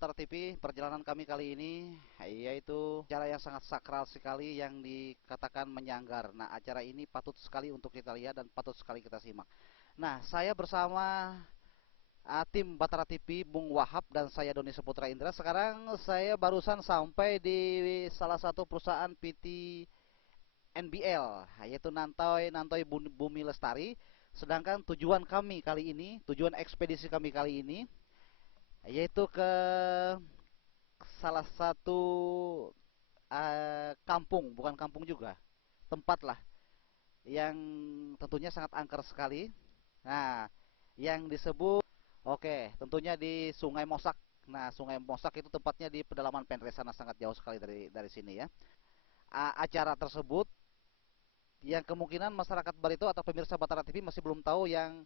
Batara TV, perjalanan kami kali ini yaitu acara yang sangat sakral sekali yang dikatakan menyanggar. Nah, acara ini patut sekali untuk kita lihat dan patut sekali kita simak. Nah, saya bersama tim Batara TV, Bung Wahab dan saya Doni Saputra Indra. Sekarang saya barusan sampai di salah satu perusahaan PT NBL, yaitu Nantoy Bumi Lestari. Sedangkan tujuan kami kali ini, tujuan ekspedisi kami kali ini yaitu ke salah satu kampung, bukan kampung juga, tempat lah yang tentunya sangat angker sekali. Nah, yang disebut tentunya di Sungai Mosak. Nah, Sungai Mosak itu tempatnya di pedalaman Penre sana, sangat jauh sekali dari sini ya. Acara tersebut yang kemungkinan masyarakat Barito atau pemirsa Batara TV masih belum tahu, yang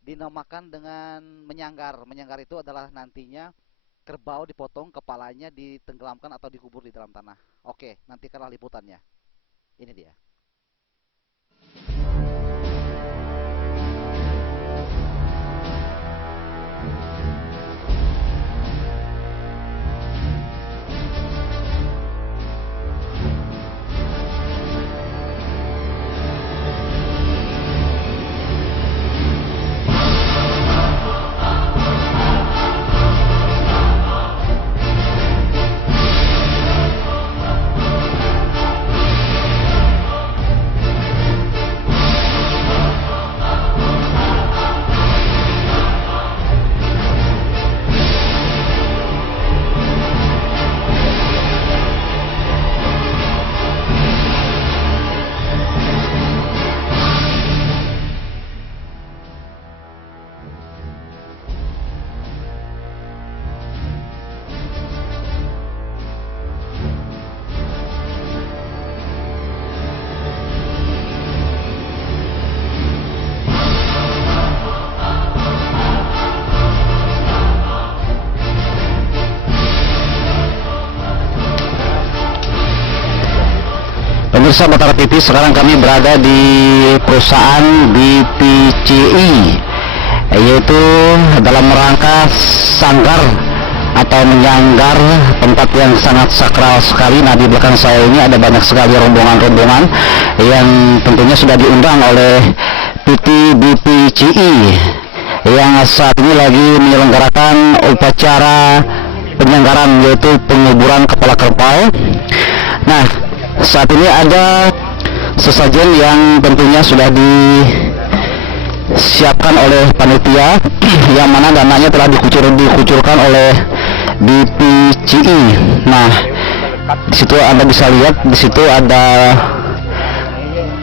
dinamakan dengan menyanggar. Menyanggar itu adalah nantinya kerbau dipotong, kepalanya ditenggelamkan atau dikubur di dalam tanah. Oke, nantikanlah liputannya. Ini dia. Pemirsa Batara TV, sekarang kami berada di perusahaan BPCI, yaitu dalam rangka sanggar atau menyanggar tempat yang sangat sakral sekali. Nah, di belakang saya ini ada banyak sekali rombongan-rombongan yang tentunya sudah diundang oleh PT BPCI yang saat ini lagi menyelenggarakan upacara penyanggaran, yaitu penguburan kepala kerbau. Nah, saat ini ada sesajen yang tentunya sudah disiapkan oleh panitia, yang mana dananya telah dikucurkan oleh BPCI. Nah, di situ Anda bisa lihat, di situ ada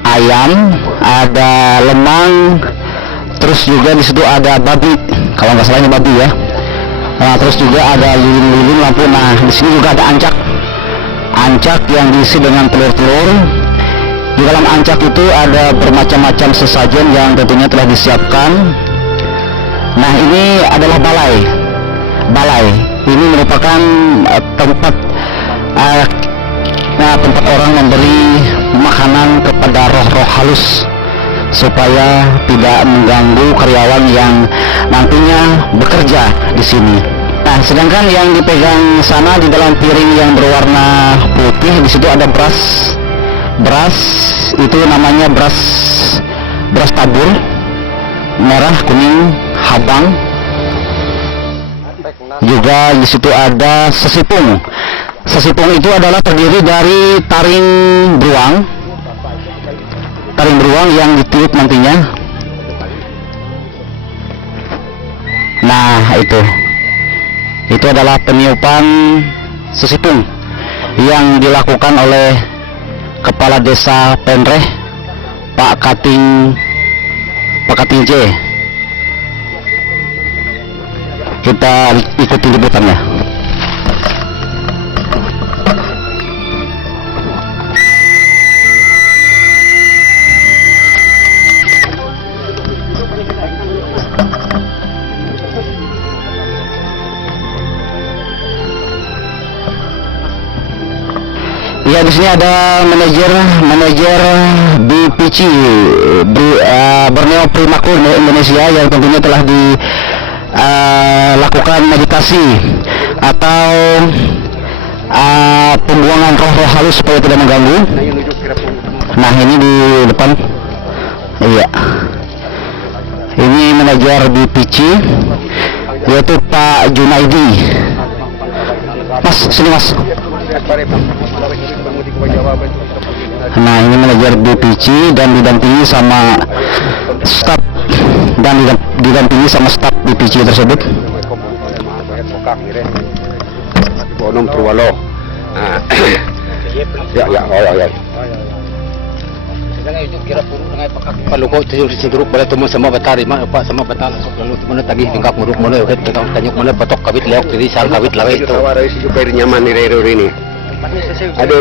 ayam, ada lemang, terus juga di situ ada babi, kalau nggak salah ini babi ya. Nah, terus juga ada lilin-lilin lampu. Nah, di sini juga ada ancak yang diisi dengan telur-telur. Di dalam ancak itu ada bermacam-macam sesajen yang tentunya telah disiapkan. Nah, ini adalah balai. Ini merupakan tempat tempat orang memberi makanan kepada roh-roh halus supaya tidak mengganggu karyawan yang nantinya bekerja di sini. Nah, sedangkan yang dipegang sana di dalam piring yang berwarna putih, di situ ada beras itu namanya beras tabur, merah, kuning, habang. Juga di situ ada sesipung. Sesipung itu adalah terdiri dari taring beruang yang ditiup nantinya. Nah, itu adalah peniupan sesipung yang dilakukan oleh Kepala Desa Penreh, Pak Kating C. Kita ikuti liputannya. Ya, di sini ada manajer BPC Borneo Primakun Indonesia yang tentunya telah dilakukan meditasi atau pembuangan roh-roh halus supaya tidak mengganggu. Nah, ini di depan. Iya. Ini manajer BPC, yaitu Pak Junaidi. Mas, sini Mas. Nah, ini manajer BPC dan didampingi sama staf BPC tersebut. Bonum Purwalo. Ya. Jangan itu kira puru dengan paluko tiduruk pada teman sama batari pak sama batal lalu teman tagih tingkap muruk mana oke tanyuk mana batok kawit leok jadi sal kawit lawe itu juga nyaman di rero ini ada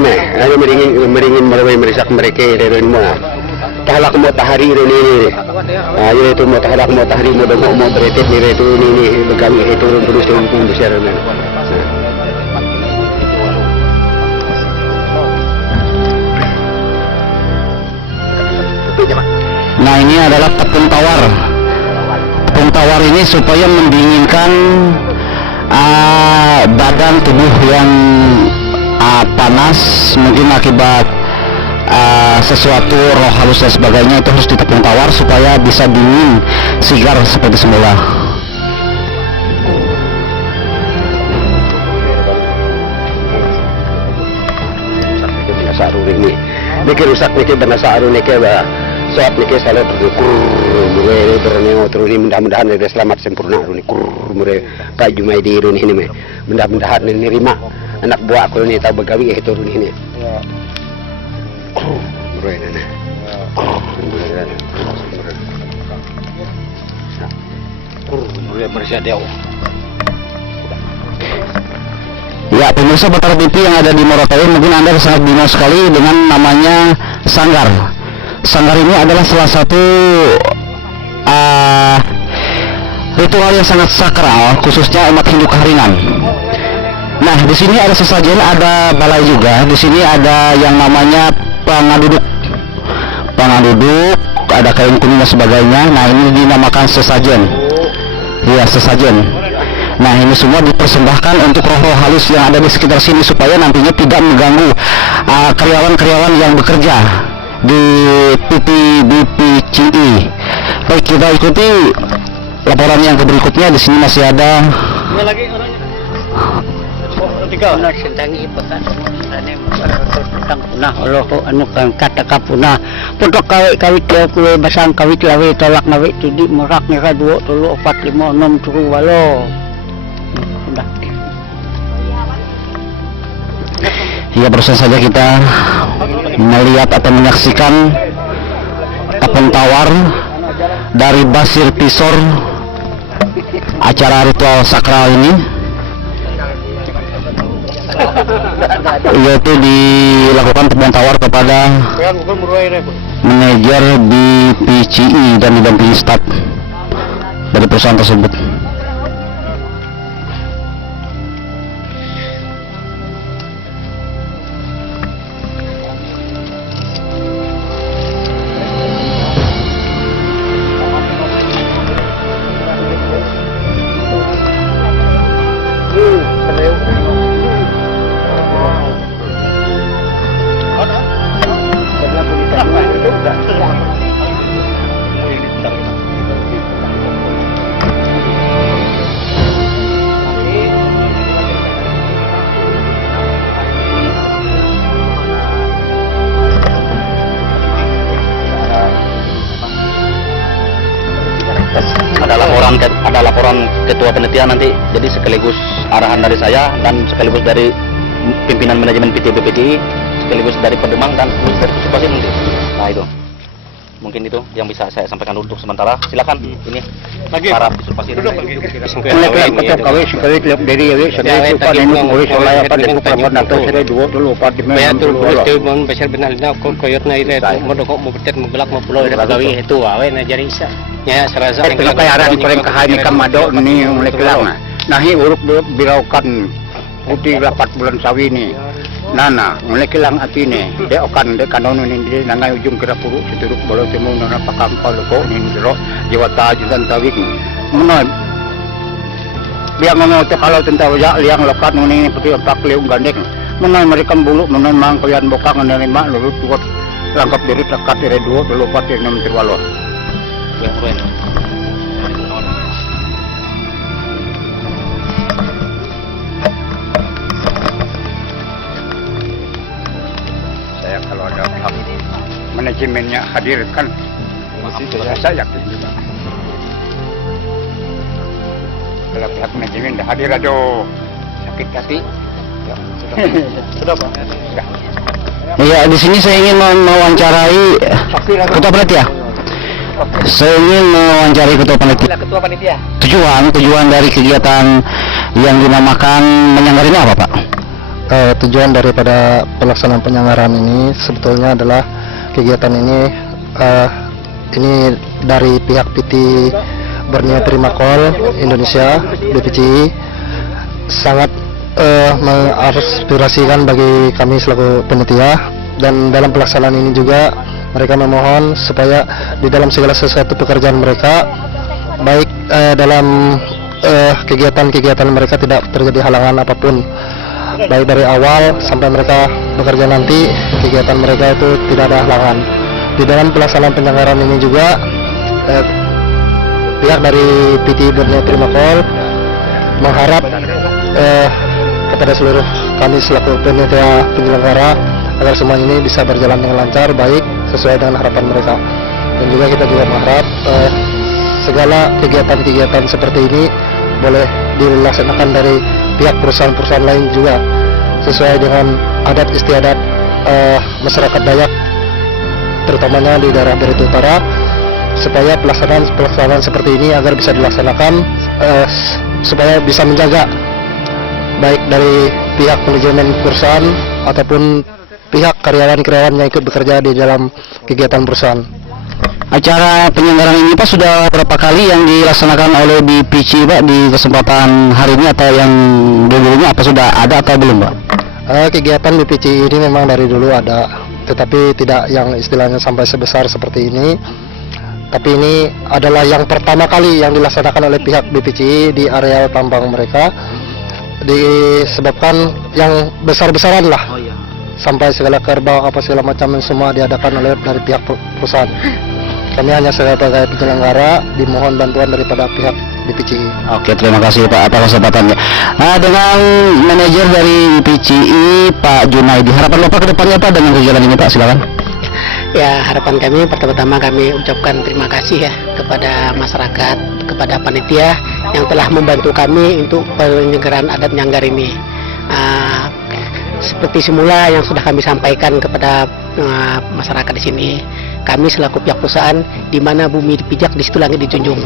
meringin merisak mereka rero ini mana tahalak mau tahari ini ayo itu mau tahalak mau tahari mau dongok mau beretet di rero ini begang itu terus turun besar ini. Nah, ini adalah tepung tawar. Tepung tawar ini supaya mendinginkan badan tubuh yang panas, mungkin akibat sesuatu roh halus dan sebagainya, itu harus ditepung tawar supaya bisa dingin segar seperti semula. Saru ini, mikir rusak mikir benar saru mikir soat mikir salah berkur, mulai berenang terus ini mudah-mudahan ada selamat sempurna ini mulai Pak Jumaidi ini mudah-mudahan ini rima anak buah aku ini tahu begawi itu ini. Mulai nana. Mulai bersih dia. Ya, pemirsa Batara TV yang ada di Morotai, mungkin Anda sangat bingung sekali dengan namanya sanggar. Sanggar ini adalah salah satu ritual yang sangat sakral, khususnya umat Hindu Kaharingan. Nah, di sini ada sesajen, ada balai juga. Di sini ada yang namanya pangaduduk, ada kain kuning dan sebagainya. Nah, ini dinamakan sesajen. Iya, sesajen. Nah, ini semua dipersembahkan untuk roh-roh halus yang ada di sekitar sini supaya nantinya tidak mengganggu karyawan-karyawan yang bekerja di BPCI. Baik, kita ikuti laporan yang berikutnya. Di sini masih ada kata kapuna untuk kawit kue basang kawit lawe tolak nawe tudi merak nira 2 3 4 5 6 7 8. Ya, barusan saja kita melihat atau menyaksikan tepung tawar dari Basir Pisor, acara ritual sakral ini, yaitu dilakukan tepung tawar kepada manajer BPCI dan didampingi staf dari perusahaan tersebut. Ada laporan ketua panitia nanti, jadi sekaligus arahan dari saya dan sekaligus dari pimpinan manajemen PT BPCI, sekaligus dari Pedemang dan sekaligus dari Pusipasi nanti. Nah, itu mungkin itu yang bisa saya sampaikan untuk sementara. Silakan ini lagi para Pusipasi dulu. Ya, serasa kaya kurang kahani kamado ni mulai kelang. Nahi uruk biraukan putih 8 bulan sawi ni. Nana mulai kelang atine. De okan de kanon ni di nangai ujung kira puru situruk bolo temu nana pakampal ko ni ro jawata judan tawik. Munon biar mengotek kalau tentang ya liang lekat ini putih empat liung gandeng mengenai mereka bulu mengenai mangkoyan bokak mengenai mak lurut buat langkap diri tekat dari dua dulu pati enam terwalo. Saya kalau ada hak manajemennya hadirkan saya yakin juga. Kalau pihak manajemen dah hadir aduh sakit hati. Ya, sudah Pak. Iya, di sini saya ingin mewawancarai Ketua Panitia. Saya ingin mewawancarai Ketua Panitia. Ketua Panitia. Tujuan dari kegiatan yang dinamakan menyanggar ini apa, Pak? Tujuan daripada pelaksanaan penyanggaran ini sebetulnya adalah kegiatan ini dari pihak PT Borneo Primakol Indonesia BPCI sangat mengaspirasikan bagi kami selaku panitia, dan dalam pelaksanaan ini juga mereka memohon supaya di dalam segala sesuatu pekerjaan mereka baik dalam kegiatan-kegiatan mereka tidak terjadi halangan apapun, baik dari awal sampai mereka bekerja nanti kegiatan mereka itu tidak ada halangan. Di dalam pelaksanaan penyanggaran ini juga pihak dari PT Borneo Primakol mengharap kepada seluruh kami selaku panitia penyelenggara agar semua ini bisa berjalan dengan lancar, baik sesuai dengan harapan mereka. Dan juga kita juga mengharap segala kegiatan-kegiatan seperti ini boleh dilaksanakan dari pihak perusahaan-perusahaan lain juga sesuai dengan adat istiadat masyarakat Dayak, terutamanya di daerah Barito Utara, supaya pelaksanaan seperti ini agar bisa dilaksanakan supaya bisa menjaga baik dari pihak manajemen perusahaan ataupun pihak karyawan-karyawan yang ikut bekerja di dalam kegiatan perusahaan. Acara penyelenggaraan ini Pak sudah berapa kali yang dilaksanakan oleh BPCI Pak di kesempatan hari ini, atau yang dulunya apa sudah ada atau belum Pak? Kegiatan BPCI ini memang dari dulu ada, tetapi tidak yang istilahnya sampai sebesar seperti ini. Tapi ini adalah yang pertama kali yang dilaksanakan oleh pihak BPCI di areal tambang mereka, disebabkan yang besar-besaran lah, sampai segala kerbau apa segala macam yang semua diadakan oleh dari pihak perusahaan. Kami hanya sebagai penyelenggara dimohon bantuan daripada pihak BPCI. Oke, terima kasih Pak atas kesempatannya. Dengan manajer dari BPCI Pak Junaidi, harapan Bapak ke depannya Pak dengan kegiatan ini Pak, silakan. Ya, harapan kami pertama-tama kami ucapkan terima kasih ya kepada masyarakat, kepada panitia yang telah membantu kami untuk penyelenggaraan adat Nyanggar ini. Seperti semula yang sudah kami sampaikan kepada masyarakat di sini, kami selaku pihak perusahaan, di mana bumi dipijak di situ langit dijunjung.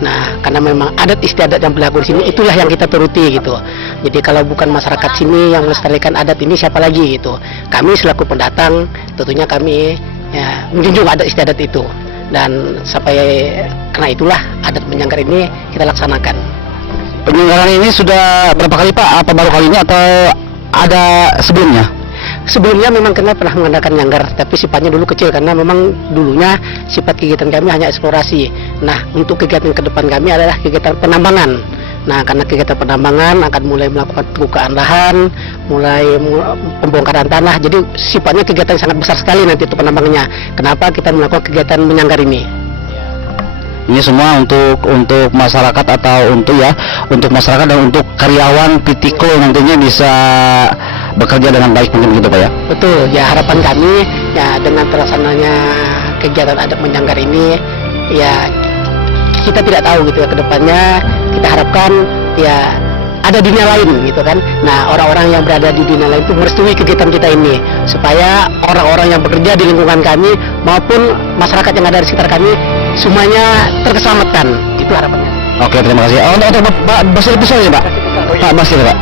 Nah, karena memang adat istiadat yang berlaku di sini itulah yang kita turuti gitu. Jadi kalau bukan masyarakat sini yang melestarikan adat ini, siapa lagi gitu. Kami selaku pendatang tentunya kami ya menjunjung adat istiadat itu, dan sampai karena itulah adat menyanggar ini kita laksanakan. Penyelenggaraan ini sudah berapa kali Pak? Apa baru kali ini atau ada sebelumnya? Sebelumnya memang kita pernah mengadakan nyanggar, tapi sifatnya dulu kecil karena memang dulunya sifat kegiatan kami hanya eksplorasi. Nah, untuk kegiatan ke depan kami adalah kegiatan penambangan. Nah, karena kegiatan penambangan akan mulai melakukan pembukaan lahan, mulai pembongkaran tanah. Jadi sifatnya kegiatan yang sangat besar sekali nanti untuk penambangannya. Kenapa kita melakukan kegiatan menyanggar ini? Ini semua untuk masyarakat atau untuk masyarakat dan untuk karyawan Pitiko nantinya bisa bekerja dengan baik mungkin gitu Pak ya? Betul, ya harapan kami ya dengan terlaksananya kegiatan adat menyanggar ini ya kita tidak tahu gitu ya ke depannya, kita harapkan ya ada dunia lain gitu kan. Nah, orang-orang yang berada di dunia lain itu merestui kegiatan kita ini supaya orang-orang yang bekerja di lingkungan kami maupun masyarakat yang ada di sekitar kami semuanya terkeselamatan. Itu harapannya. Oke, terima kasih. Untuk Pak Basir Pusat ya Pak? Pak Basir Pak.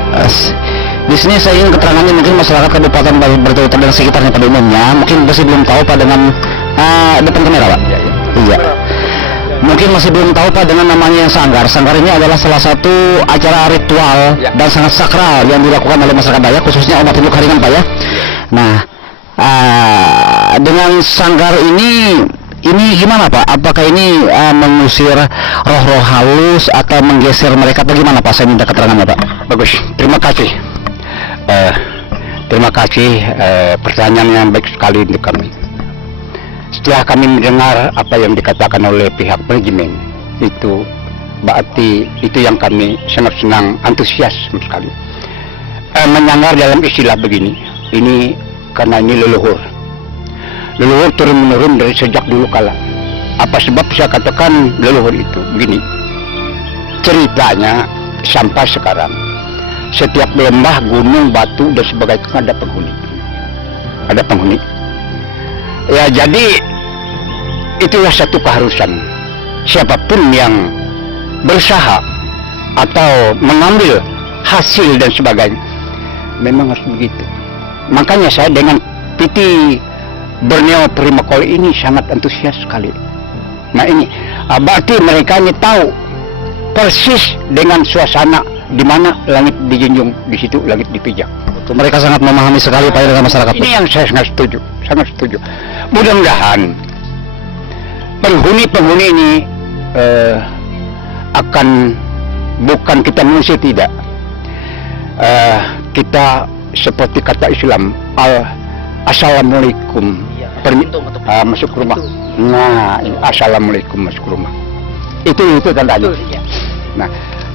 Di sini saya ingin keterangannya mungkin masyarakat Kabupaten Barito Utara dan sekitarnya pada umumnya mungkin masih belum tahu Pak dengan depan kamera Pak. Iya. Mungkin masih belum tahu Pak dengan namanya sanggar. Sanggar ini adalah salah satu acara ritual dan sangat sakral yang dilakukan oleh masyarakat Dayak, khususnya umat Hindu Karingan Pak ya. Nah, dengan sanggar ini Ini gimana Pak? Apakah ini mengusir roh-roh halus atau menggeser mereka? Bagaimana Pak? Saya minta keterangannya Pak. Bagus, terima kasih. Terima kasih, pertanyaan yang baik sekali untuk kami. Setelah kami mendengar apa yang dikatakan oleh pihak manajemen, itu berarti itu yang kami sangat senang, antusias sekali. Menyanggar dalam istilah begini, ini karena ini leluhur turun-menurun dari sejak dulu kala. Apa sebab saya katakan leluhur itu? Begini, ceritanya sampai sekarang, setiap lembah, gunung, batu dan sebagainya ada penghuni. Ada penghuni. Ya, jadi itulah satu keharusan. Siapapun yang berusaha atau mengambil hasil dan sebagainya, memang harus begitu. Makanya saya dengan PT Borneo Primakol ini sangat antusias sekali. Nah ini, berarti mereka ini tahu persis dengan suasana di mana langit dijunjung, di situ langit dipijak. Mereka sangat memahami sekali Pak dengan masyarakat. Ini yang saya sangat setuju. Mudah-mudahan penghuni ini akan, bukan kita mengusir, tidak. Kita seperti kata Islam, assalamualaikum, masuk rumah. Nah, assalamualaikum, masuk rumah. Itu tandanya. Nah,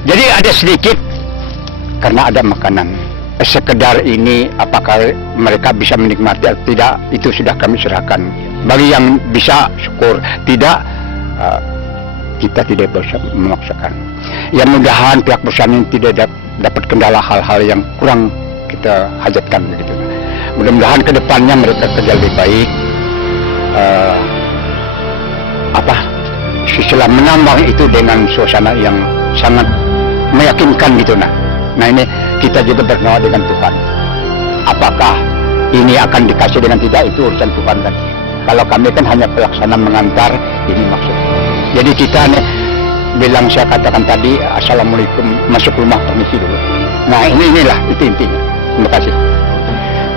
jadi ada sedikit karena ada makanan. Sekedar ini, apakah mereka bisa menikmati atau tidak, itu sudah kami serahkan. Bagi yang bisa, syukur. Tidak, kita tidak bisa memaksakan. Ya, mudahan pihak perusahaan ini tidak dapat kendala hal-hal yang kurang kita hajatkan begitu. Mudah-mudahan ke depannya mereka kerja lebih baik. Setelah menambah itu dengan suasana yang sangat meyakinkan gitu. Nah ini kita juga berdoa dengan Tuhan. Apakah ini akan dikasih dengan tidak, itu urusan Tuhan kan. Kalau kami kan hanya pelaksana mengantar, ini maksud. Jadi kita bilang, saya katakan tadi, assalamualaikum, masuk rumah, permisi dulu. Nah inilah itu intinya. Terima kasih.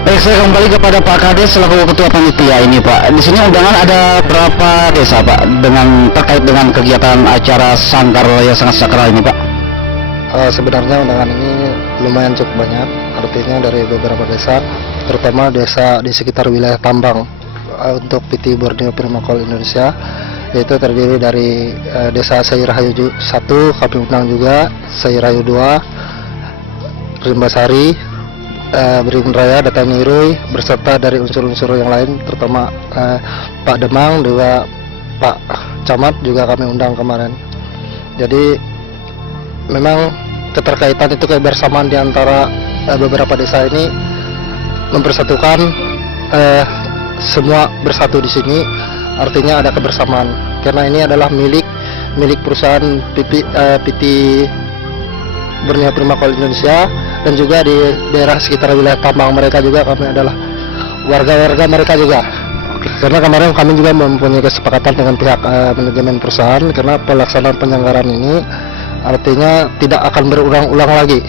Baik, saya kembali kepada Pak Kades selaku Ketua Panitia ini Pak. Di sini undangan ada berapa desa Pak dengan terkait dengan kegiatan acara sanggar yang sangat sakral ini Pak? Sebenarnya undangan ini lumayan cukup banyak, artinya dari beberapa desa, terutama desa di sekitar wilayah tambang untuk PT Borneo Primakol Indonesia, yaitu terdiri dari desa Sayirahayu 1, kami undang juga Sayirahayu 2, Rimbasari, Beringin Raya, Datangirui, berserta dari unsur-unsur yang lain, terutama Pak Demang, juga Pak Camat juga kami undang kemarin. Jadi memang keterkaitan itu, kebersamaan di antara beberapa desa ini mempersatukan, semua bersatu di sini, artinya ada kebersamaan. Karena ini adalah milik perusahaan PT Borneo Primakol Indonesia, dan juga di daerah sekitar wilayah tambang mereka juga kami adalah warga-warga mereka juga. Karena kemarin kami juga mempunyai kesepakatan dengan pihak manajemen perusahaan, karena pelaksanaan penyelenggaraan ini artinya tidak akan berulang-ulang lagi.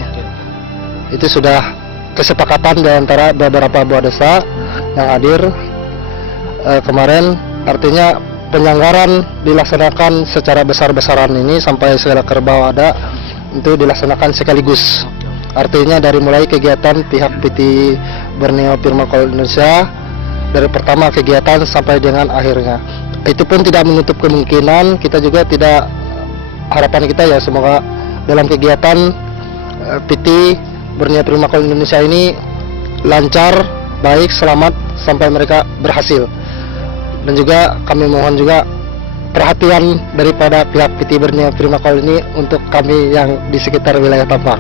Itu sudah kesepakatan di antara beberapa buah desa yang hadir kemarin, artinya penyelenggaraan dilaksanakan secara besar-besaran ini sampai segala kerbau ada, itu dilaksanakan sekaligus. Artinya dari mulai kegiatan pihak PT Borneo Primakol Indonesia, dari pertama kegiatan sampai dengan akhirnya. Itu pun tidak menutup kemungkinan, kita juga tidak, harapan kita ya semoga dalam kegiatan PT Borneo Primakol Indonesia ini lancar, baik, selamat sampai mereka berhasil. Dan juga kami mohon juga perhatian daripada pihak PT Borneo Primakol ini untuk kami yang di sekitar wilayah tambang.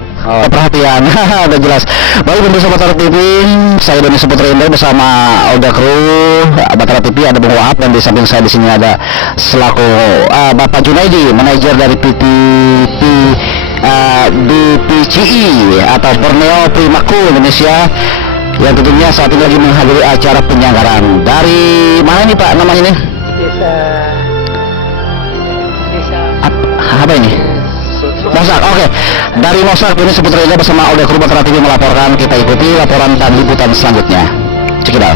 Perhatian, udah jelas. Baik pemirsa Batara TV, saya Doni Saputra Indah bersama Auda Kru Batara TV, ada Bung Wahab, dan di samping saya di sini ada selaku Bapak Junaidi, manajer dari BPCI atau Borneo Primakol Indonesia, yang tentunya saat ini lagi menghadiri acara penyelenggaraan. Dari mana nih Pak namanya ini? Desa Apa ini? Mosak, oke. Dari Mosak, ini Saputra Indah bersama Auda Kru Batara TV melaporkan. Kita ikuti laporan dan liputan selanjutnya. Cekidal.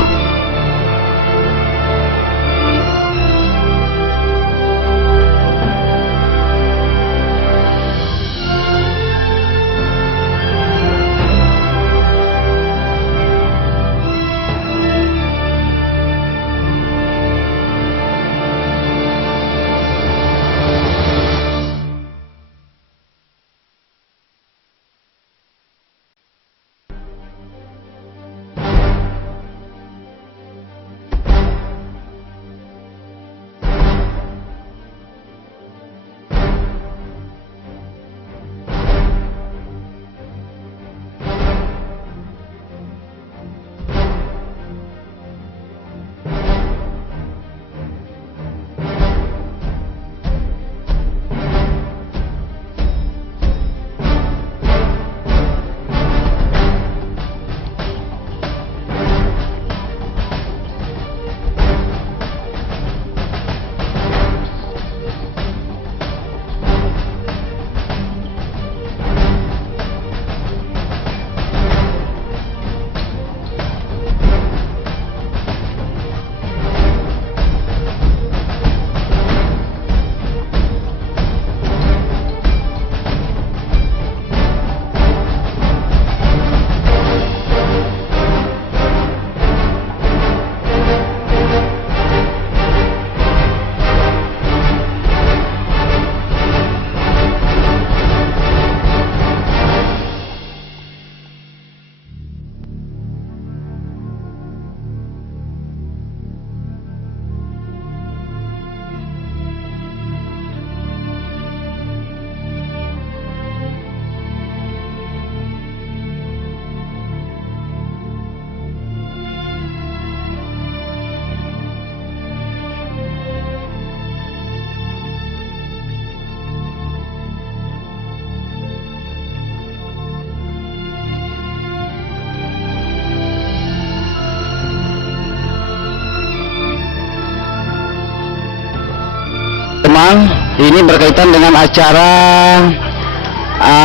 ini berkaitan dengan acara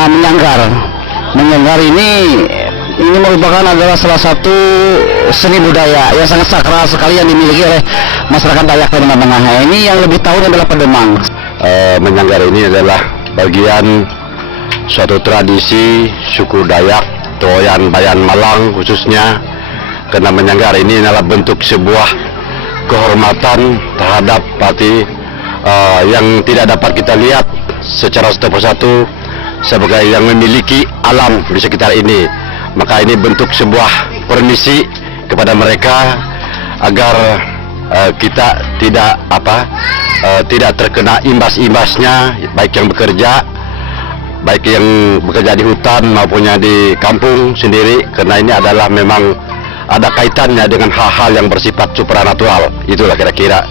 menyanggar. Menyanggar ini merupakan adalah salah satu seni budaya yang sangat sakral sekali yang dimiliki oleh masyarakat Dayak Kalimantan Tengah. Ini yang lebih tahu adalah Pademang. Menyanggar ini adalah bagian suatu tradisi suku Dayak, Toyan, Bayan Malang khususnya, karena menyanggar ini adalah bentuk sebuah kehormatan terhadap parti yang tidak dapat kita lihat secara satu persatu sebagai yang memiliki alam di sekitar ini. Maka ini bentuk sebuah permisi kepada mereka agar kita tidak terkena imbas-imbasnya, baik yang bekerja di hutan maupun yang di kampung sendiri, karena ini adalah memang ada kaitannya dengan hal-hal yang bersifat supranatural. Itulah kira-kira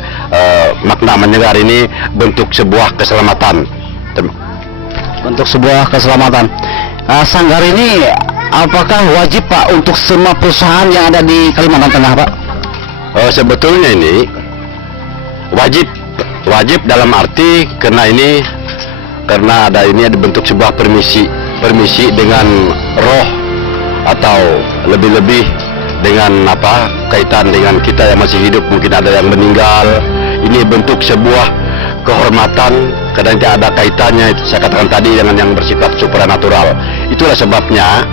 makna menyanggar ini, bentuk sebuah keselamatan. Untuk sebuah keselamatan. Sanggar ini apakah wajib Pak untuk semua perusahaan yang ada di Kalimantan Tengah Pak? Sebetulnya ini wajib dalam arti karena ada bentuk sebuah permisi dengan roh, atau lebih-lebih dengan kaitan dengan kita yang masih hidup, mungkin ada yang meninggal. Ini bentuk sebuah kehormatan karena tidak ada kaitannya, saya katakan tadi, dengan yang bersifat supranatural. Itulah sebabnya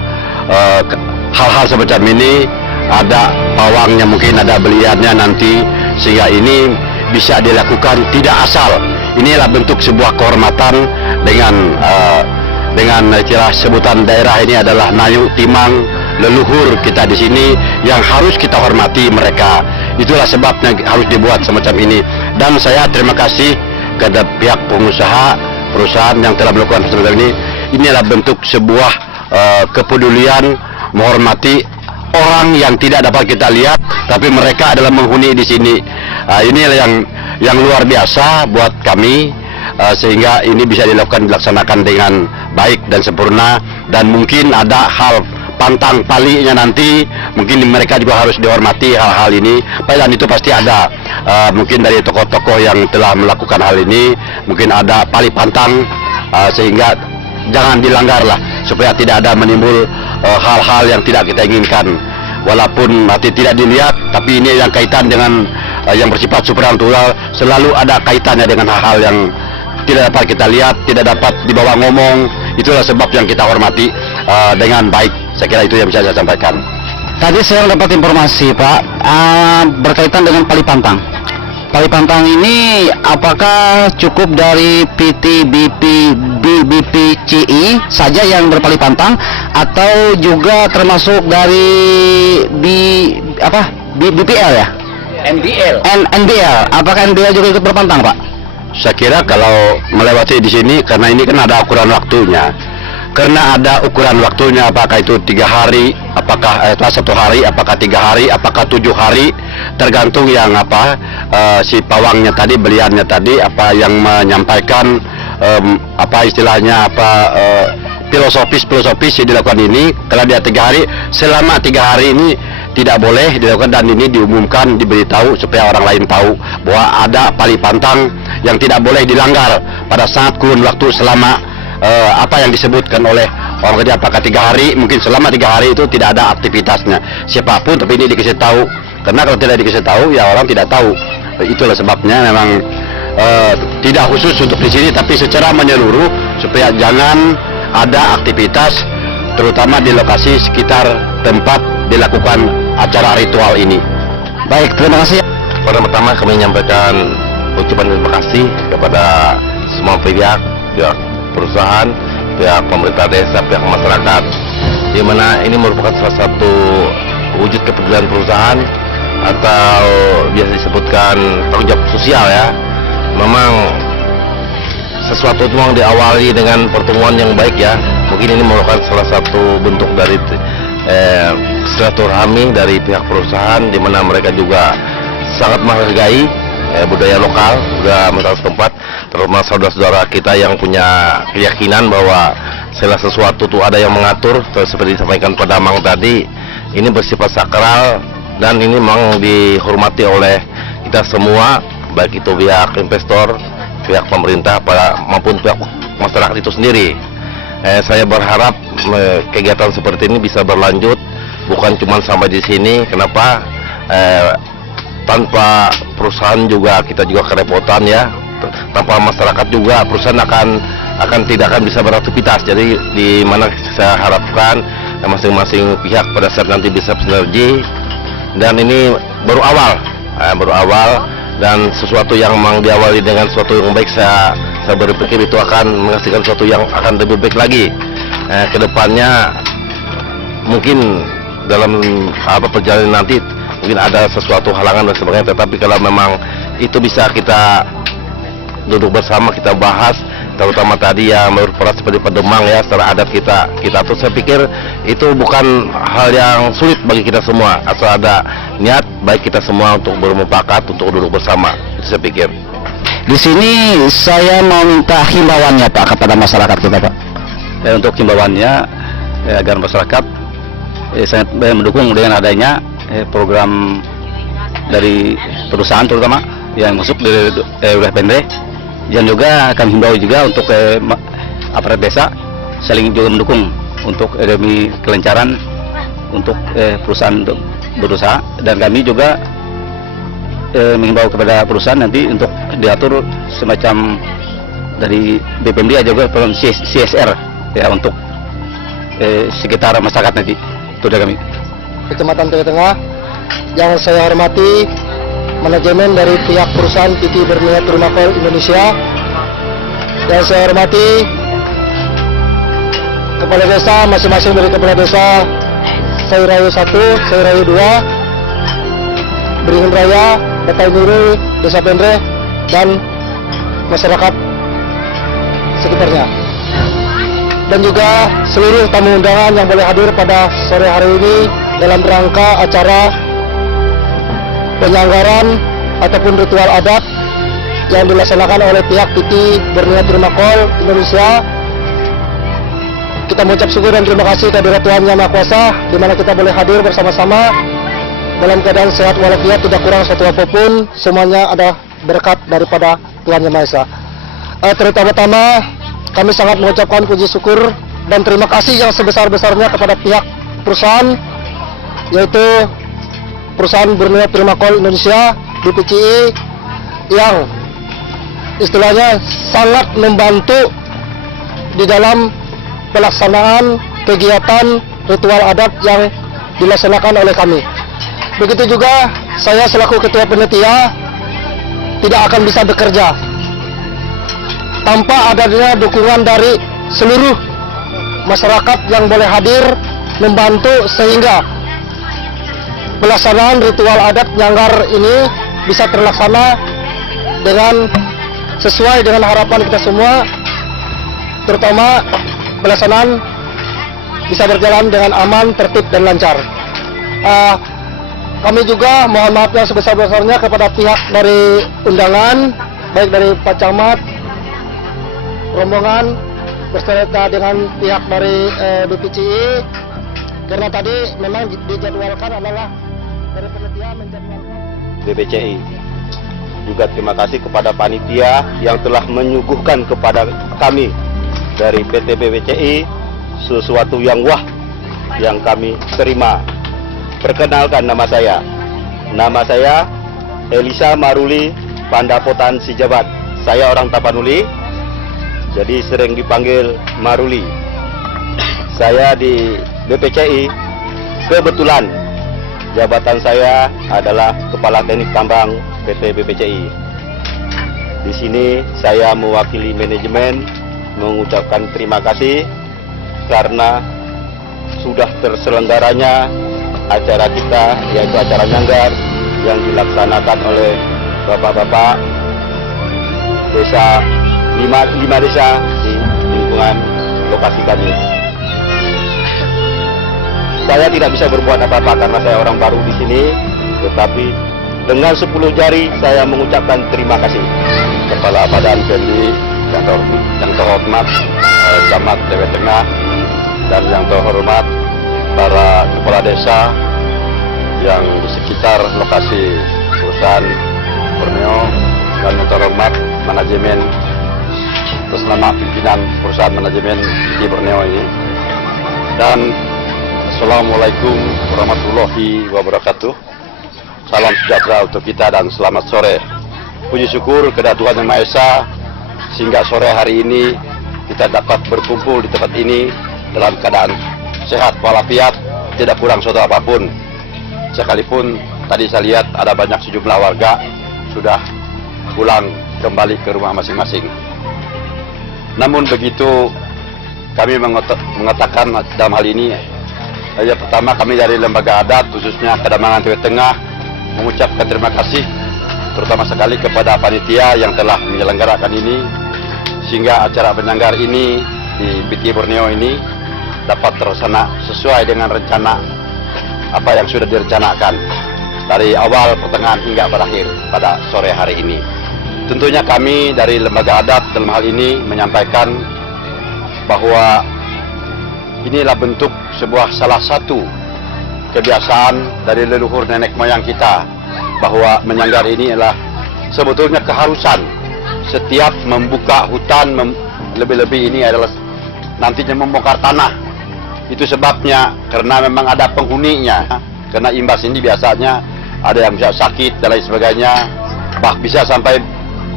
hal-hal semacam ini ada pawangnya, mungkin ada beliannya nanti, sehingga ini bisa dilakukan tidak asal. Inilah bentuk sebuah kehormatan dengan istilah sebutan daerah ini adalah Nayu Timang, leluhur kita di sini yang harus kita hormati mereka. Itulah sebabnya harus dibuat semacam ini. Dan saya terima kasih kepada pihak pengusaha perusahaan yang telah melakukan semacam ini. Inilah bentuk sebuah kepedulian menghormati orang yang tidak dapat kita lihat, tapi mereka adalah menghuni di sini. Inilah yang luar biasa buat kami, sehingga ini bisa dilaksanakan dengan baik dan sempurna. Dan mungkin ada hal pantang palinya nanti, mungkin mereka juga harus dihormati hal-hal ini. Dan itu pasti ada, mungkin dari tokoh-tokoh yang telah melakukan hal ini, mungkin ada pali pantang, sehingga jangan dilanggar lah, supaya tidak ada menimbul hal-hal yang tidak kita inginkan. Walaupun nanti tidak dilihat, tapi ini yang kaitan dengan yang bersifat supranatural, selalu ada kaitannya dengan hal-hal yang tidak dapat kita lihat, tidak dapat dibawa ngomong. Itulah sebab yang kita hormati dengan baik. Saya kira itu yang bisa saya sampaikan. Tadi saya mendapat informasi Pak, berkaitan dengan pali pantang. Pali pantang ini apakah cukup dari PT BPCI saja yang berpali pantang, atau juga termasuk dari BPL ya? NBL. Apakah NBL juga ikut berpantang Pak? Saya kira kalau melewati di sini, karena ini kan ada ukuran waktunya. Karena ada ukuran waktunya, apakah itu 3 hari, apakah 1 hari, apakah 3 hari, apakah 7 hari, tergantung yang si pawangnya tadi, beliannya tadi, apa yang menyampaikan istilahnya filosofis yang dilakukan ini. Kalau dia 3 hari, selama 3 hari ini tidak boleh dilakukan, dan ini diumumkan, diberitahu supaya orang lain tahu bahwa ada pali pantang yang tidak boleh dilanggar pada saat kurun waktu selama apa yang disebutkan oleh orang kerja, apakah 3 hari, mungkin selama 3 hari itu tidak ada aktivitasnya siapapun, tapi ini dikasih tahu. Karena kalau tidak dikasih tahu, ya orang tidak tahu. Itulah sebabnya memang tidak khusus untuk di sini, tapi secara menyeluruh, supaya jangan ada aktivitas, terutama di lokasi sekitar tempat dilakukan acara ritual ini. Baik, terima kasih. Pertama kami menyampaikan ucapan terima kasih kepada semua pihak perusahaan, pihak pemerintah desa, pihak masyarakat, di mana ini merupakan salah satu wujud kepedulian perusahaan, atau biasa disebutkan tanggung jawab sosial ya. Memang sesuatu itu memang diawali dengan pertemuan yang baik ya. Mungkin ini merupakan salah satu bentuk dari silaturahmi dari pihak perusahaan, di mana mereka juga sangat menghargai budaya lokal, budaya masyarakat setempat, terutama saudara-saudara kita yang punya keyakinan bahwa segala sesuatu itu ada yang mengatur, seperti disampaikan pada Mang tadi. Ini bersifat sakral, dan ini memang dihormati oleh kita semua, baik itu pihak investor, pihak pemerintah maupun pihak masyarakat itu sendiri. Saya berharap kegiatan seperti ini bisa berlanjut, bukan cuma sampai di sini. Kenapa? Tanpa perusahaan juga kita juga kerepotan ya. Tanpa masyarakat juga perusahaan tidak akan bisa beraktivitas. Jadi di mana saya harapkan masing-masing pihak pada saat nanti bisa sinergi, dan ini baru awal dan sesuatu yang memang diawali dengan sesuatu yang baik, saya berpikir itu akan menghasilkan sesuatu yang akan lebih baik lagi. Kedepannya mungkin dalam perjalanan nanti mungkin ada sesuatu halangan dan sebagainya, tetapi kalau memang itu bisa kita duduk bersama, kita bahas, terutama tadi yang berperan seperti pedemang ya, secara adat kita tuh saya pikir itu bukan hal yang sulit bagi kita semua, asal ada niat baik kita semua untuk bermufakat, untuk duduk bersama, itu saya pikir. Di sini saya mau minta himbauannya Pak kepada masyarakat kita Pak. Untuk himbauannya agar masyarakat sangat mendukung dengan adanya program dari perusahaan terutama yang masuk dari wilayah Pendre. Dan juga kami himbau juga untuk aparat desa saling juga mendukung untuk demi kelancaran untuk perusahaan untuk berusaha, dan kami juga menghimbau kepada perusahaan nanti untuk diatur semacam dari BPMD juga program CSR ya untuk sekitar masyarakat nanti. Itu dari kami. Kecamatan Tegal Tengah, yang saya hormati manajemen dari pihak perusahaan PT Berniat Trimakol Indonesia, yang saya hormati kepala desa masing-masing dari kepala desa Sayurayu 1, Sayurayu 2, Beringin Raya, Batai Nurul, Desa Pendre, dan masyarakat sekitarnya, dan juga seluruh tamu undangan yang boleh hadir pada sore hari ini dalam rangka acara penyanggaran ataupun ritual adat yang dilaksanakan oleh pihak PT Berniat Trimakol Indonesia. Kita mengucap syukur dan terima kasih kehadirat Tuhan Yang Maha Kuasa, di mana kita boleh hadir bersama-sama dalam keadaan sehat walafiat, tidak kurang satu apapun. Semuanya ada berkat daripada Tuhan Yang Maha Esa. Terutama-tama kami sangat mengucapkan puji syukur dan terima kasih yang sebesar-besarnya kepada pihak perusahaan, yaitu perusahaan Berniat Trimakol Indonesia BPCI, yang istilahnya sangat membantu di dalam pelaksanaan kegiatan ritual adat yang dilaksanakan oleh kami. Begitu juga saya selaku ketua panitia tidak akan bisa bekerja tanpa adanya dukungan dari seluruh masyarakat yang boleh hadir membantu, sehingga pelaksanaan ritual adat Nyanggar ini bisa terlaksana dengan sesuai dengan harapan kita semua, terutama pelaksanaan bisa berjalan dengan aman, tertib, dan lancar. Kami juga mohon maaf yang sebesar-besarnya kepada pihak dari undangan, baik dari Pak Camat, rombongan, berserta dengan pihak dari BPCI, karena tadi memang dijadwalkan adalah dari panitia menjadwalkan. BPCI juga terima kasih kepada panitia yang telah menyuguhkan kepada kami dari PT BPCI sesuatu yang wah yang kami terima. Perkenalkan, nama saya Elisa Maruli Pandapotan Sijabat. Saya orang Tapanuli, jadi sering dipanggil Maruli. Saya di BPCI, kebetulan jabatan saya adalah Kepala Teknik Tambang PT BPCI. Di sini saya mewakili manajemen mengucapkan terima kasih karena sudah terselenggaranya acara kita, yaitu acara Nyanggar yang dilaksanakan oleh bapak-bapak desa, lima desa di lingkungan lokasi kami. Saya tidak bisa berbuat apa-apa karena saya orang baru di sini, tetapi dengan 10 jari saya mengucapkan terima kasih. Kepala Badan Pendi yang terhormat Camat Tegal Tengah, dan yang terhormat para kepala desa yang di sekitar lokasi perusahaan Borneo, dan yang terhormat manajemen manajemen atas nama pimpinan perusahaan manajemen di Borneo ini. Dan Assalamualaikum warahmatullahi wabarakatuh. Salam sejahtera untuk kita dan selamat sore. Puji syukur kepada Tuhan Yang Maha Esa sehingga sore hari ini kita dapat berkumpul di tempat ini dalam keadaan sehat walafiat, tidak kurang suatu apapun. Sekalipun tadi saya lihat ada banyak sejumlah warga sudah pulang kembali ke rumah masing-masing. Namun begitu kami mengatakan dalam hal ini, yang pertama kami dari lembaga adat khususnya Kadamangan Jawa Tengah mengucapkan terima kasih terutama sekali kepada panitia yang telah menyelenggarakan ini sehingga acara penyanggar ini di PT Borneo ini dapat terlaksana sesuai dengan rencana apa yang sudah direncanakan dari awal, pertengahan hingga berakhir pada sore hari ini. Tentunya kami dari lembaga adat dalam hal ini menyampaikan bahwa inilah bentuk sebuah salah satu kebiasaan dari leluhur nenek moyang kita, bahwa menyanggar ini adalah sebetulnya keharusan setiap membuka hutan, lebih-lebih ini adalah nantinya membongkar tanah. Itu sebabnya karena memang ada penghuninya, karena imbas ini biasanya ada yang bisa sakit dan lain sebagainya, bisa sampai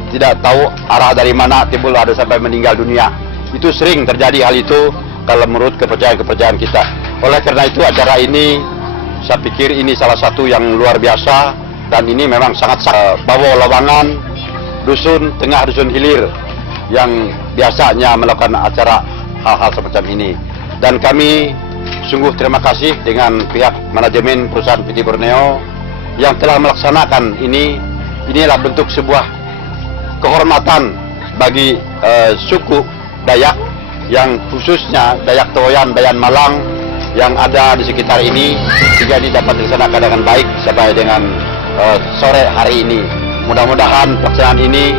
tidak tahu arah dari mana timbul, ada sampai meninggal dunia. Itu sering terjadi hal itu kalau menurut kepercayaan-kepercayaan kita. Oleh karena itu acara ini saya pikir ini salah satu yang luar biasa, dan ini memang sangat Bawo Lawangan, dusun tengah dusun hilir yang biasanya melakukan acara hal-hal semacam ini. Dan kami sungguh terima kasih dengan pihak manajemen perusahaan PT Borneo yang telah melaksanakan ini. Inilah bentuk sebuah kehormatan bagi suku Dayak yang khususnya Dayak Toyan, Bayan Malang yang ada di sekitar ini, sehingga ini dapat dilaksanakan dengan baik sampai dengan sore hari ini. Mudah-mudahan pelaksanaan ini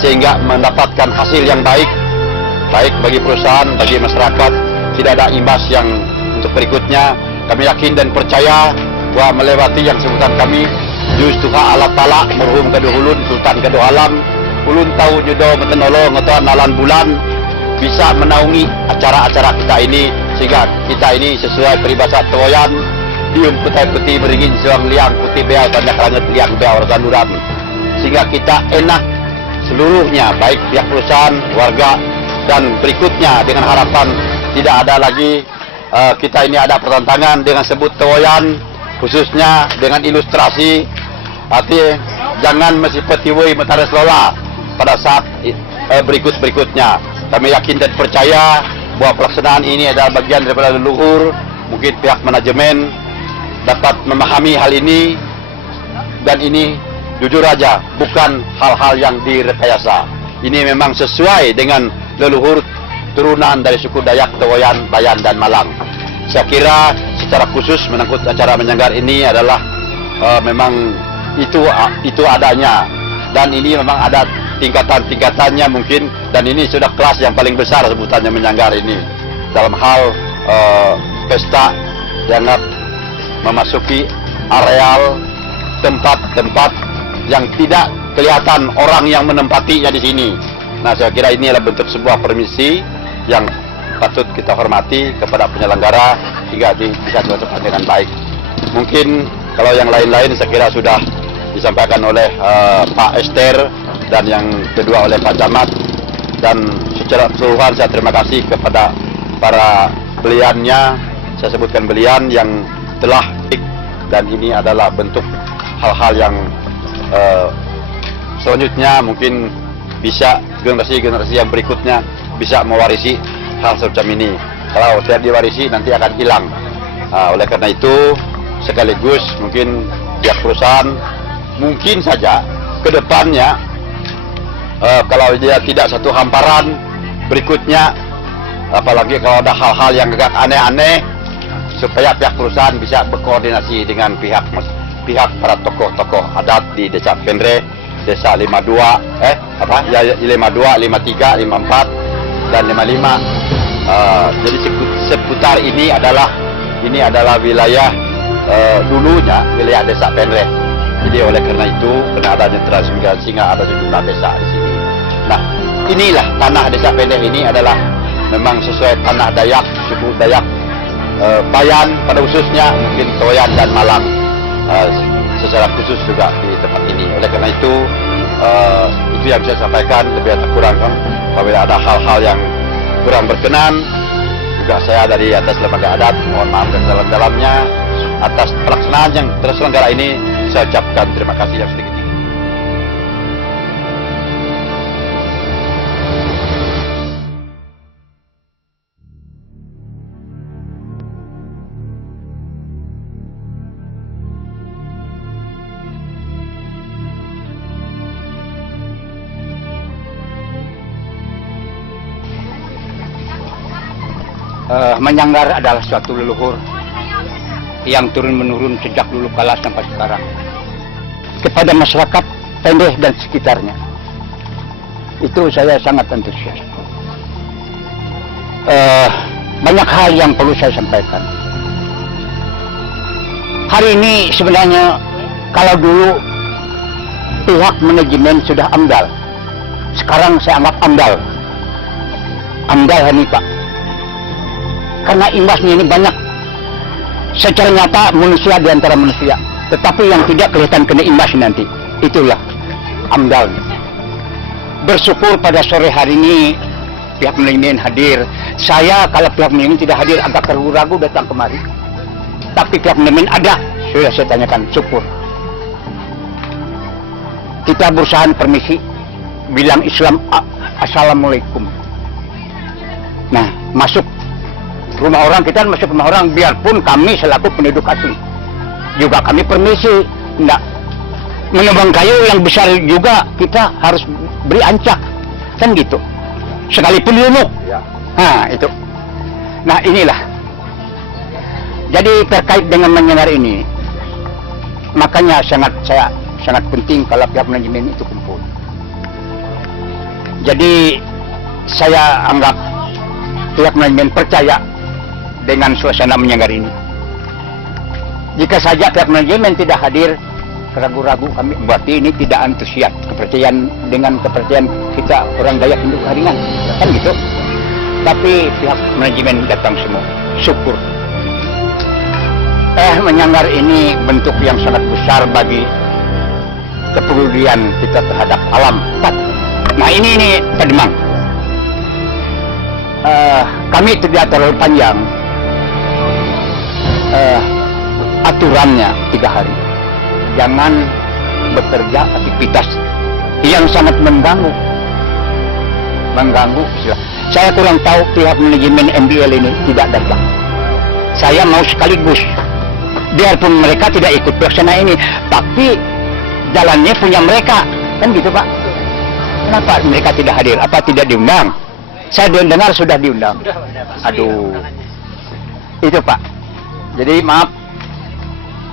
sehingga mendapatkan hasil yang baik bagi perusahaan, bagi masyarakat, tidak ada imbas yang untuk berikutnya. Kami yakin dan percaya bahwa melewati yang sebutan kami Jus Tuha Allah Ta'ala merhum keduhulun Sultan Kedu Alam ulun tahu judo metenolo ngotoan nalan bulan bisa menaungi acara-acara kita ini, sehingga kita ini sesuai peribahasa Toyan dium putai putih beringin suang liang putih bea banyak langit liang bea warga nuram, sehingga kita enak seluruhnya baik pihak perusahaan, warga, dan berikutnya dengan harapan tidak ada lagi kita ini ada pertentangan dengan sebut Toyan, khususnya dengan ilustrasi arti jangan mesipetiwoi metares lola pada saat berikutnya. Kami yakin dan percaya bahwa pelaksanaan ini adalah bagian daripada leluhur. Mungkin pihak manajemen dapat memahami hal ini, dan ini jujur aja bukan hal-hal yang direkayasa. Ini memang sesuai dengan leluhur turunan dari suku Dayak, Toyan, Bayan, dan Malang. Saya kira secara khusus menangkut acara menyanggar ini adalah memang itu adanya, dan ini memang ada tingkatan-tingkatannya mungkin, dan ini sudah kelas yang paling besar sebutannya menyanggar ini dalam hal pesta dianggap memasuki areal tempat-tempat yang tidak kelihatan orang yang menempatinya di sini. Nah, saya kira ini adalah bentuk sebuah permisi yang patut kita hormati kepada penyelenggara hingga bisa dilaksanakan dengan baik. Mungkin kalau yang lain-lain saya kira sudah disampaikan oleh Pak Ester dan yang kedua oleh Pak Camat, dan secara keseluruhan saya terima kasih kepada para beliannya. Saya sebutkan belian yang telah, dan ini adalah bentuk hal-hal yang selanjutnya mungkin bisa generasi-generasi yang berikutnya bisa mewarisi hal semacam ini. Kalau tidak diwarisi nanti akan hilang. Oleh karena itu sekaligus mungkin pihak perusahaan mungkin saja ke depannya kalau dia tidak satu hamparan berikutnya, apalagi kalau ada hal-hal yang agak aneh-aneh, supaya pihak perusahaan bisa berkoordinasi dengan pihak para tokoh-tokoh adat di Desa Penre, Desa 52, 52, 53, 54 dan 55. Jadi seputar ini adalah wilayah dulunya wilayah Desa Penre. Jadi oleh karena itu, karena adanya transmigrasi sehingga ada jumlah desa di sini. Nah, inilah tanah desa Pendeh ini adalah memang sesuai tanah Dayak, suku Dayak, Bayan pada khususnya, mungkin Toyan dan Malang secara khusus juga di tempat ini. Oleh karena itu yang bisa saya sampaikan, lebih atau kurang kan, apabila ada hal-hal yang kurang berkenan, juga saya dari atas lembaga adat mohon maaf dan dalam-dalamnya atas pelaksanaan yang terselenggara ini. Saya ucapkan terima kasih yang sedikit. Menyanggar adalah suatu leluhur yang turun-menurun sejak dulu kala sampai sekarang kepada masyarakat Pendeh dan sekitarnya. Itu saya sangat antusias. Banyak hal yang perlu saya sampaikan. Hari ini sebenarnya kalau dulu pihak manajemen sudah amdal, sekarang saya anggap amdal ini Pak. Karena imbasnya ini banyak secara nyata manusia di antara manusia, tetapi yang tidak kelihatan kena imbas nanti, itulah amdal. Bersyukur pada sore hari ini pihak manajemen hadir. Saya kalau pihak manajemen tidak hadir agak ragu-ragu datang kemari, tapi pihak manajemen ada, sudah saya tanyakan, syukur. Kita berusaha permisi, bilang Islam, assalamualaikum. Nah, masuk rumah orang, kita masuk rumah orang, biarpun kami selaku penduduk asli juga kami permisi, enggak menebang kayu yang besar juga kita harus beri ancak, kan gitu, sekalipun lumuk ya. Nah itu, nah inilah jadi terkait dengan menyanggar ini, makanya saya sangat penting kalau pihak manajemen itu kumpul. Jadi saya anggap pihak manajemen percaya dengan suasana menyanggar ini. Jika saja pihak manajemen tidak hadir, ragu-ragu kami, berarti ini tidak antusias, kepercayaan dengan kepercayaan kita orang Dayak Induk Haringan, kan gitu. Tapi pihak manajemen datang semua, syukur. Menyanggar ini bentuk yang sangat besar bagi kepedulian kita terhadap alam. Nah ini Pademang. Kami tidak terlalu panjang. Aturannya 3 hari. Jangan bekerja aktivitas yang sangat mengganggu. Saya kurang tahu pihak manajemen MBL ini tidak datang. Saya mau sekaligus, biarpun mereka tidak ikut pelaksana ini, tapi jalannya punya mereka, kan gitu Pak. Kenapa mereka tidak hadir? Apa tidak diundang? Saya dengar sudah diundang. Aduh, itu Pak. Jadi maaf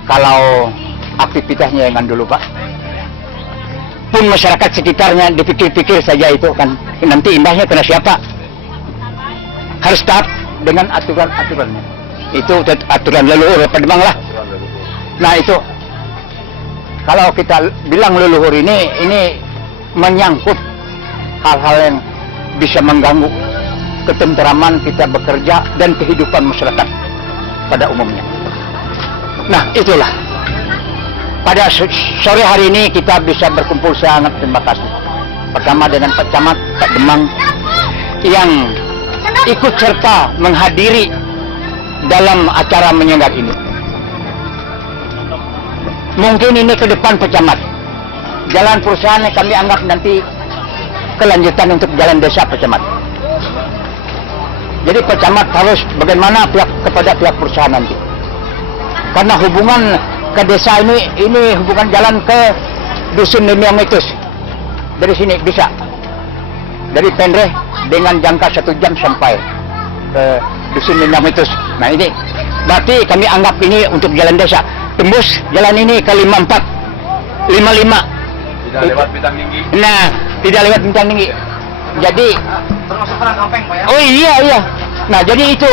kalau aktivitasnya yang dulu Pak. Pun masyarakat sekitarnya dipikir-pikir saja itu kan, nanti imbasnya kena siapa? Harus taat dengan aturan-aturannya. Itu aturan leluhur Pademang lah. Nah itu, kalau kita bilang leluhur ini menyangkut hal-hal yang bisa mengganggu ketentraman kita bekerja dan kehidupan masyarakat pada umumnya. Nah itulah, pada sore hari ini kita bisa berkumpul, sangat terima kasih. Pertama dengan Pak Camat Pademang yang ikut serta menghadiri dalam acara menyanggar ini. Mungkin ini ke depan Pak Camat, jalan perusahaan kami anggap nanti kelanjutan untuk jalan desa Pak Camat. Jadi Pak Camat harus bagaimana kepada pihak perusahaan nanti. Karena hubungan ke desa ini hubungan jalan ke Dusun Nemiamitus. Dari sini bisa. Dari Pendeh dengan jangka 1 jam sampai ke Dusun Nemiamitus. Nah ini berarti kami anggap ini untuk jalan desa. Tembus jalan ini ke 54, 55. Tidak lewat Bintang Tinggi. Nah, tidak lewat Bintang Tinggi. Jadi Termasuk Perang Kampeng Pak ya? oh iya. Nah jadi itu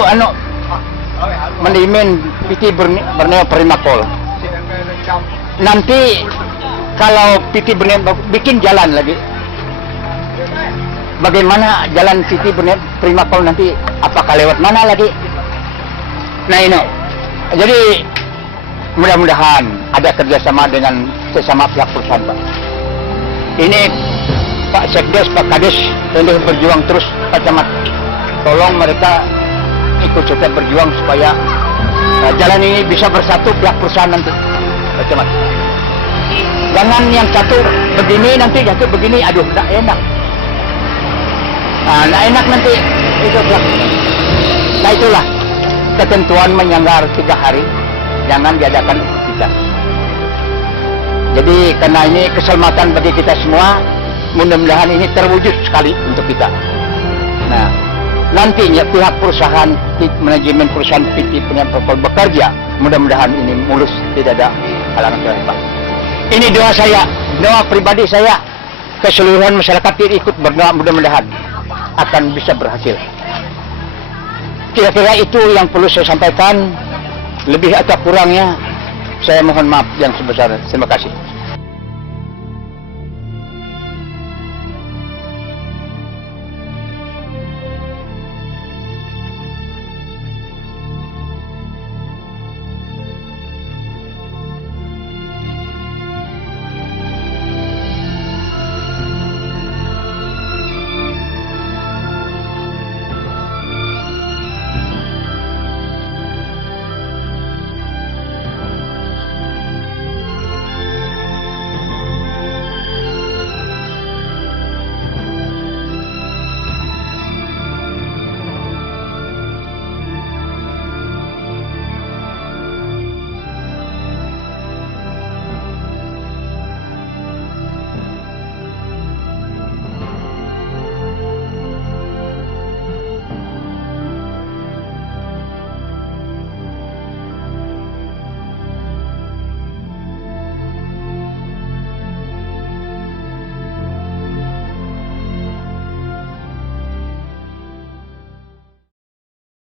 manajemen PT Borneo Primakol nanti kalau PT Benet bikin jalan lagi, bagaimana jalan PT Benet Primakol nanti, apakah lewat mana lagi? Nah ini, jadi mudah-mudahan ada kerjasama dengan sesama pihak perusahaan, Pak. Ini Pak Sekdes, Pak Kades, ini berjuang terus, Pak Camat. Tolong mereka ikut serta berjuang supaya jalan ini bisa bersatu pihak perusahaan nanti, Pak Camat. Jangan yang satu begini nanti satu begini, aduh, tidak enak. Nah, tidak enak nanti itu pihak. Nah itulah ketentuan menyanggar 3 hari, jangan diadakan kita. Jadi karena ini keselamatan bagi kita semua, mudah-mudahan ini terwujud sekali untuk kita. Nah, nantinya pihak perusahaan, manajemen perusahaan PT Primakol bekerja, mudah-mudahan ini mulus, tidak ada halangan terhadap. Ini doa saya, doa pribadi saya, keseluruhan masyarakat yang ikut berdoa, mudah-mudahan akan bisa berhasil. Kira-kira itu yang perlu saya sampaikan. Lebih atau kurangnya saya mohon maaf yang sebesar. Terima kasih.